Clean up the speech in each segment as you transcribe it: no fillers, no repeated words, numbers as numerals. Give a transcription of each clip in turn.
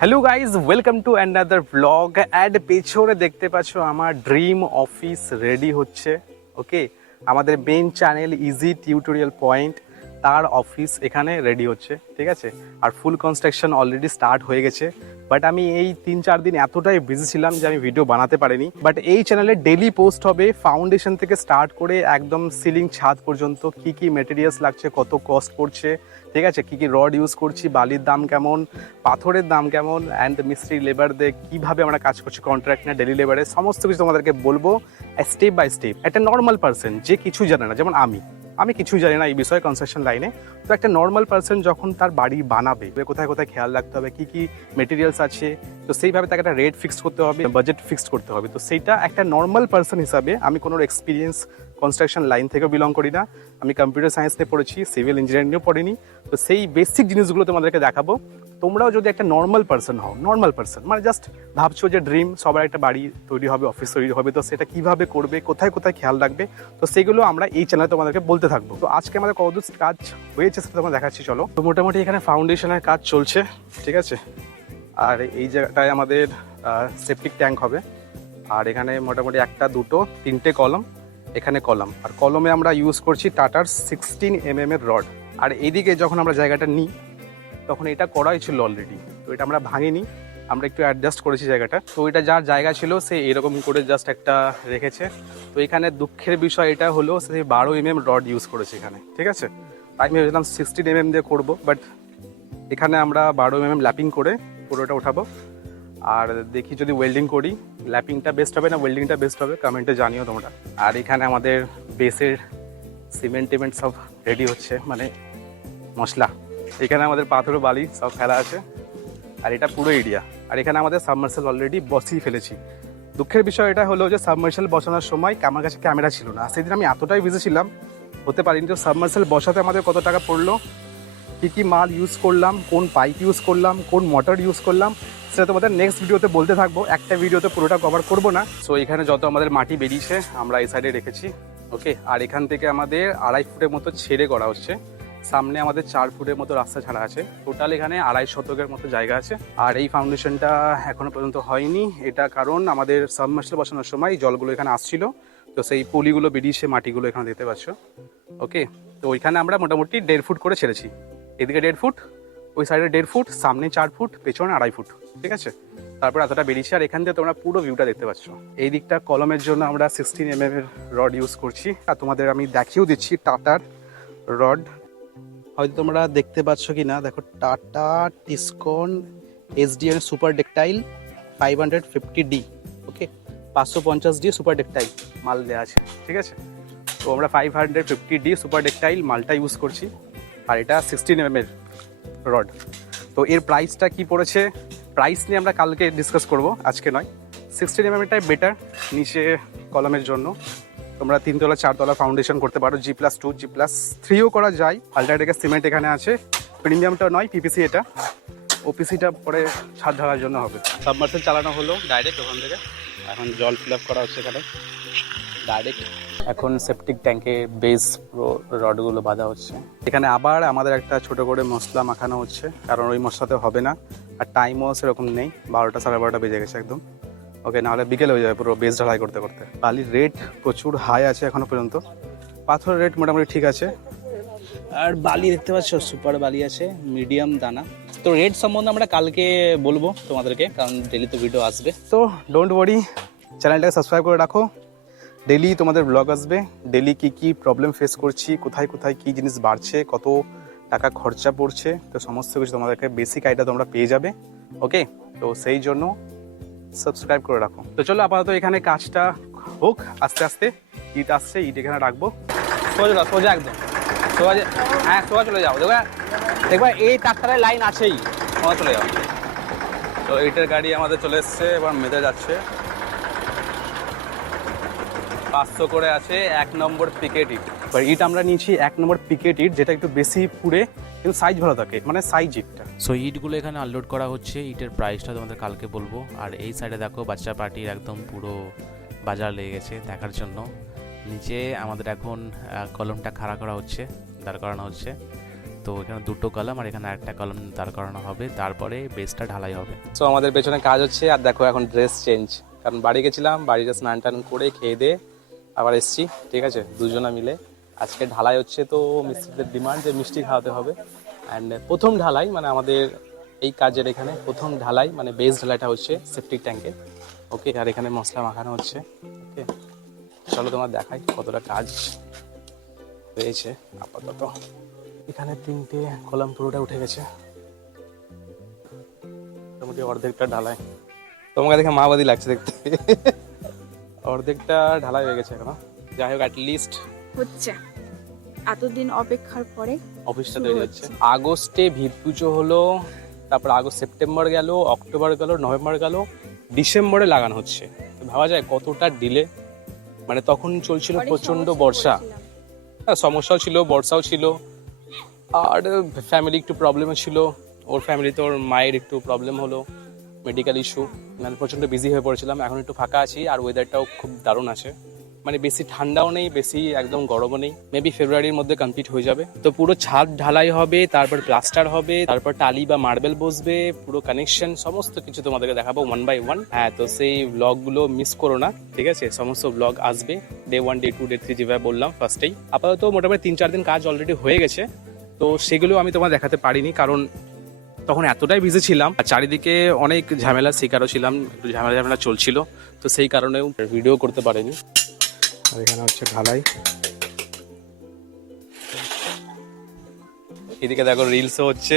Hello guys, welcome to another blog. Ad পেছনে দেখতে পাচ্ছ আমার ড্রিম অফিস রেডি হচ্ছে। ওকে, আমাদের main channel easy tutorial point, তার অফিস এখানে রেডি হচ্ছে, ঠিক আছে। আর ফুল কনস্ট্রাকশন অলরেডি স্টার্ট হয়ে গেছে। বাট আমি এই 3-4 দিন এতটাই বিজি ছিলাম যে আমি ভিডিও বানাতে পারিনি। বাট এই চ্যানেলে ডেলি পোস্ট হবে, ফাউন্ডেশন থেকে স্টার্ট করে একদম সিলিং ছাদ পর্যন্ত কি কি মেটেরিয়ালস লাগছে, কত কস্ট পড়ছে, ঠিক আছে, কি কি রড ইউজ করছি, বালির দাম কেমন, পাথরের দাম কেমন, অ্যান্ড মিস্ত্রি লেবারদের কীভাবে আমরা কাজ করছি, কন্ট্রাক্ট না ডেলি লেবারে, সমস্ত কিছু তোমাদেরকে বলবো স্টেপ বাই স্টেপ। একটা নর্মাল পার্সন যে কিছু জানে না, যেমন আমি কিছুই জানি না এই বিষয়ে কনস্ট্রাকশন লাইনে, তো একটা নর্মাল পার্সন যখন তার বাড়ি বানাবে কোথায় কোথায় খেয়াল রাখতে হবে, কি কি মেটেরিয়ালস আছে, তো সেইভাবে তাকে একটা রেট ফিক্সড করতে হবে, বাজেট ফিক্সড করতে হবে। তো সেইটা একটা নর্মাল পার্সন হিসাবে, আমি কোনো এক্সপিরিয়েন্স কনস্ট্রাকশন লাইন থেকেও বিলং করি না, আমি কম্পিউটার সায়েন্স নিয়ে পড়েছি, সিভিল ইঞ্জিনিয়ারিংও পড়িনি। তো সেই বেসিক জিনিসগুলো তোমাদেরকে দেখাবো। তোমরাও যদি একটা নর্মাল পার্সন হও, নর্মাল পার্সন মানে জাস্ট ভাবছো যে ড্রিম সবার একটা বাড়ি তৈরি হবে, অফিস তৈরি হবে, তো সেটা কিভাবে করবে, কোথায় কোথায় খেয়াল রাখবে, তো সেগুলো আমরা এই চ্যানেলে তোমাদেরকে বলতে থাকবো। তো আজকে আমাদের কতদূর কাজ হয়েছে সেটা তোমার দেখাচ্ছি, চলো। তো মোটামুটি এখানে ফাউন্ডেশনের কাজ চলছে, ঠিক আছে। আর এই জায়গাটায় আমাদের সেপটিক ট্যাঙ্ক হবে। আর এখানে মোটামুটি 1, 2, 3টে কলম, এখানে কলম, আর কলমে আমরা ইউজ করছি টাটার 16mm এর রড। আর এইদিকে যখন আমরা জায়গাটা নিই তখন এটা করাই ছিল অলরেডি, তো এটা আমরা ভাঙিনি, আমরা একটু অ্যাডজাস্ট করেছি জায়গাটা। তো এটা যার জায়গা ছিল সে এরকম করে জাস্ট একটা রেখেছে। তো এখানে দুঃখের বিষয় এটা হলো সে 12mm রড ইউজ করেছে এখানে, ঠিক আছে। আমি ভেবেছিলাম 16mm দিয়ে করবো, বাট এখানে আমরা 12mm ল্যাপিং করে পুরোটা উঠাবো। আর দেখি যদি ওয়েল্ডিং করি, ল্যাপিংটা বেস্ট হবে না ওয়েল্ডিংটা বেস্ট হবে, কমেন্টে জানিও তোমরা। আর এখানে আমাদের বেসের সিমেন্ট সব রেডি হচ্ছে, মানে মশলা। এখানে আমাদের পাথর বালি সব ফেলা আছে, আর এটা পুরো এরিয়া। আর এখানে আমাদের সাবমার্সেল অলরেডি বসিয়ে ফেলেছি। দুঃখের বিষয় এটা হলো যে সাবমার্সেল বসানোর সময় আমার কাছে ক্যামেরা ছিল না, সেদিন আমি এতটাই বিজি ছিলাম হতে পারিনি। তো সাবমার্সেল বসাতে আমাদের কত টাকা পড়লো, কী কী মাল ইউজ করলাম, কোন পাইপ ইউজ করলাম, কোন মোটর ইউজ করলাম, সেটা তোমাদের নেক্সট ভিডিওতে বলতে থাকবো, একটা ভিডিওতে পুরোটা কভার করবো না। সো এখানে যত আমাদের মাটি বেরিয়েছে আমরা এই সাইডে রেখেছি, ওকে। আর এখান থেকে আমাদের 2.5 ফুটের মতো ছেড়ে করা হচ্ছে, সামনে আমাদের 4 ফুটের মতো রাস্তা ছাড়া আছে, টোটাল এখানে 2.5 শতকের মতো জায়গা আছে। আর এই ফাউন্ডেশনটা এখনো পর্যন্ত হয়নি, এটা কারণ আমাদের সাবমার্সিবল বসানোর সময় জলগুলো এখানে আসছিল, তো সেই পলিগুলো বেরিয়েছে, মাটিগুলো এখানে দেখতে পাচ্ছ, ওকে। তো ওইখানে আমরা মোটামুটি 1.5 ফুট করে ছেড়েছি, এদিকে 1.5 ফুট, ওই সাইডে 1.5 ফুট, সামনে 4 ফুট, পেছনে 2.5 ফুট, ঠিক আছে। তারপর এতটা বেরিয়েছে। আর এখান থেকে তোমরা পুরো ভিউটা দেখতে পাচ্ছ। এই দিকটা কলমের জন্য আমরা 16mm এর রড ইউজ করছি, আর তোমাদের আমি দেখিয়েও দিচ্ছি টাটার রড, হয়তো তোমরা দেখতে পাচ্ছ কি না, দেখো tata Tiscon SDN super ডেকটাইল 550D, ওকে, 550D সুপার ডেকটাইল মাল দেওয়া আছে, ঠিক আছে। তো আমরা 550D সুপার ডেকটাইল মালটা ইউজ করছি, আর এটা 16mm এর রড। তো এর প্রাইসটা কি পড়েছে, প্রাইস নিয়ে আমরা কালকে ডিসকাস করব, আজকে নয়। 16mm এরটাই বেটার নিচে কলমের জন্য। তোমরা 3 তলা 4 তলা ফাউন্ডেশন করতে পারো, G+2 G+3ও করা যায়। আল্ট্রাটেকের সিমেন্ট এখানে আছে, প্রিমিয়ামটা নয়, PPC এটা, OPCটা পরে ছাদ ঢালার জন্য হবে। সাবমার্সেল চালানো হলো ডাইরেক্ট ওখান থেকে, এখন জল ফিল আপ করা হচ্ছে এখানে ডাইরেক্ট। এখন সেপটিক ট্যাঙ্কে বেস রডগুলো বাঁধা হচ্ছে। এখানে আবার আমাদের একটা ছোট করে মশলা মাখানো হচ্ছে, কারণ ওই মশলাতে হবে না, আর টাইমও সেরকম নেই, 12টা 12:30 বেজে গেছে একদম, ওকে। নাহলে বিকেল হয়ে যাবে পুরো বেস ঢালাই করতে করতে। বালির রেট প্রচুর হাই আছে এখনো পর্যন্ত, পাথরের রেট মোটামুটি ঠিক আছে। আর বালি দেখতে পাচ্ছ সুপার বালি আছে, মিডিয়াম দানা। তো রেট সম্বন্ধে আমরা কালকে বলবো তোমাদেরকে, কারণ ডেলি তো ভিডিও আসবে। তো ডোন্ট ওয়ারি, চ্যানেলটাকে সাবস্ক্রাইব করে রাখো, ডেলি তোমাদের ব্লগ আসবে, ডেলি কি কি প্রবলেম ফেস করছি, কোথায় কোথায় কি জিনিস বাড়ছে, কত টাকা খরচা পড়ছে, তো সমস্ত কিছু তোমাদেরকে বেসিক আইডিয়া তোমরা পেয়ে যাবে, ওকে। তো সেই জন্য সাবস্ক্রাইব করে রাখো। তো চলো আপাতত এখানে কাজটা হোক, আস্তে আস্তে ইট আসছে, ইট এখানে রাখবো। সোজা সোজা একদম সোজা, হ্যাঁ সোজা চলে যাও, দেখবা এই তারটায় লাইন আছেই, সোজা চলে যাও। তো ইটের গাড়ি আমাদের চলে এসছে, এবার মেতে যাচ্ছে। 500 করে আছে 1 নম্বর পিকেট ইট। এবার ইট আমরা নিয়েছি 1 নম্বর পিকেট ইট, যেটা একটু বেশি পুড়ে কিন্তু সাইজ ভালো থাকে, মানে সাইজ ইটটা। সো ইটগুলো এখানে আনলোড করা হচ্ছে, ইটের প্রাইসটা তোমাদের কালকে বলবো। আর এই সাইডে দেখো বাচ্চা পার্টির একদম পুরো বাজার লেগে গেছে দেখার জন্য। নিচে আমাদের এখন কলমটা খাড়া করা হচ্ছে, দাঁড় করানো হচ্ছে। তো এখানে দুটো কলাম আর এখানে একটা কলাম দাঁড় করানো হবে, তারপরে বেসটা ঢালাই হবে। সো আমাদের পেছনে কাজ হচ্ছে, আর দেখো এখন ড্রেস চেঞ্জ, কারণ বাড়ি গেছিলাম, বাড়িতে স্নান টান করে খেয়ে দিয়ে আবার এসছি, ঠিক আছে, দুজনা মিলে। আজকে ঢালাই হচ্ছে, তো মিস্ত্রিদের ডিমান্ড যে মিষ্টি খাওয়াতে হবে। অ্যান্ড প্রথম ঢালাই মানে আমাদের এই কাজের এখানে প্রথম ঢালাই মানে বেস ঢালাইটা হচ্ছে সেপটিক ট্যাঙ্কে। ওকে, আর এখানে মশলা মাখানো হচ্ছে। ওকে, চলো তোমার দেখাই কতটা কাজ হয়েছে। আপাতত এখানে 3টে কলাম পুরোটা উঠে গেছে, মোটামুটি অর্ধেকটা ঢালাই। তোমাকে দেখে মাওবাদী লাগছে দেখতে। অর্ধেকটা ঢালাই হয়ে গেছে এখনো, যাই হোক অ্যাটলিস্ট হচ্ছে এতদিন অপেক্ষার পরে অফিসটা তৈরি হচ্ছে। আগস্টে ভিত পুজো হলো, তারপর আগস্ট সেপ্টেম্বর গেল, অক্টোবর গেল, নভেম্বর গেল, ডিসেম্বরে লাগানো হচ্ছে। তো ভাবা যায় কতটা ডিলে, মানে তখন চলছিল অনেক প্রচন্ড সমস্যায় বর্ষা। পড়েছিলাম। হ্যাঁ, সমস্যাও ছিল, বর্ষাও ছিল, আর ফ্যামিলি একটু প্রবলেমও ছিল। ওর ফ্যামিলিতে ওর মায়ের একটু প্রবলেম হলো, মেডিকেল ইস্যু, মানে প্রচণ্ড বিজি হয়ে পড়েছিলাম। এখন একটু ফাঁকা আছি, আর ওয়েদারটাও খুব দারুণ আছে, মানে বেশি ঠান্ডাও নেই, বেশি একদম গরমও নেই। মেবি ফেব্রুয়ারির মধ্যে কমপ্লিট হয়ে যাবে। তো পুরো ছাদ ঢালাই হবে, তারপর প্লাস্টার হবে, তারপর টালি বা মার্বেল বসবে, পুরো কানেকশন সমস্ত কিছু তোমাদেরকে দেখাবো 1 by 1। হ্যাঁ, তো সেই ব্লগগুলো মিস করো না, ঠিক আছে, সমস্ত ব্লগ আসবে ডে 1, ডে 2, ডে 3 যেভাবে বললাম ফার্স্টেই। আপাতত মোটামুটি 3-4 দিন কাজ অলরেডি হয়ে গেছে, তো সেগুলো আমি তোমার দেখাতে পারিনি, কারণ তখন এতটাই বিজি ছিলাম, আর চারিদিকে অনেক ঝামেলার শিকারও ছিলাম, একটু ঝামেলা চলছিল, তো সেই কারণেও ভিডিও করতে পারিনি। আর এখানে হচ্ছে ঢালাই, এদিকে দেখো রিলসও হচ্ছে,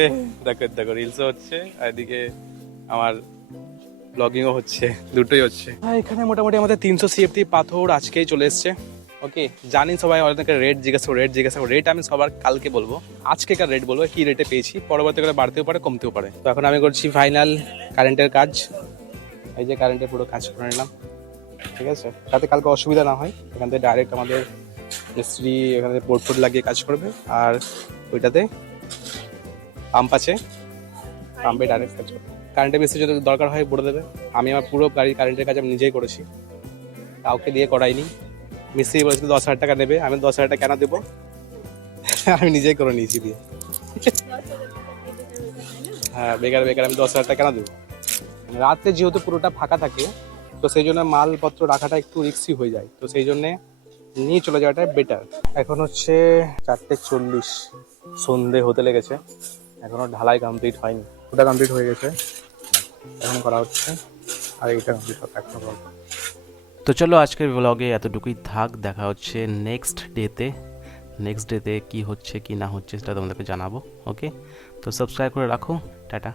দেখো রিলসও হচ্ছে, আর এদিকে আমার ব্লগিংও হচ্ছে, দুটোই হচ্ছে। এখানে মোটামুটি আমাদের 300 CFT পাথর আজকেই চলে এসছে। ওকে, জানি সবাই অনেকে রেট জিজ্ঞাসা করো, রেট আমি সবার কালকে বলবো, আজকেকার রেট বলবো, কি রেটে পেয়েছি, পরবর্তীকালে বাড়তেও পারে কমতেও পারে। তো এখন আমি করছি ফাইনাল কারেন্টের কাজ, এই যে কারেন্টের পুরো কাজ করে নিলাম, ঠিক আছে, যাতে কালকে অসুবিধা না হয়। এখান থেকে ডাইরেক্ট আমাদের মিস্ত্রি এখানে বোর্ড ফোর্ড লাগিয়ে কাজ করবে, আর ওইটাতে পাম্প আছে, পাম্পে ডাইরেক্ট কাজ করবে। কারেন্টের মিস্ত্রি যদি দরকার হয় বলে দেবে। আমি আমার পুরো গাড়ির কারেন্টের কাজ আমি নিজেই করেছি, কাউকে দিয়ে করাইনি। মিস্ত্রি বলেছিল 10,000 টাকা নেবে, আমি 10,000 টাকা কেন দেবো, আমি নিজেই করে নিয়েছি দিয়ে। হ্যাঁ, বেকার আমি 10,000 টাকা কেন দেবো। রাতে যেহেতু পুরোটা ফাঁকা থাকে, তো সেই জন্য মালপত্র রাখাটা একটু রিস্কি হয়ে যায়, তো সেই জন্যে নিয়ে চলে যাওয়াটা বেটার। এখন হচ্ছে 4:40, সন্ধে হতে লেগেছে, এখনো ঢালাই কমপ্লিট হয়নি। ওটা কমপ্লিট হয়ে গেছে, এখন করা হচ্ছে, আর এইটা কমপ্লিট হবে এখনো। তো চলো আজকের ব্লগে এতটুকুই থাক, দেখা হচ্ছে নেক্সট ডেতে কি হচ্ছে কি না হচ্ছে সেটা তোমাদেরকে জানাবো। ওকে, তো সাবস্ক্রাইব করে রাখো, টাটা।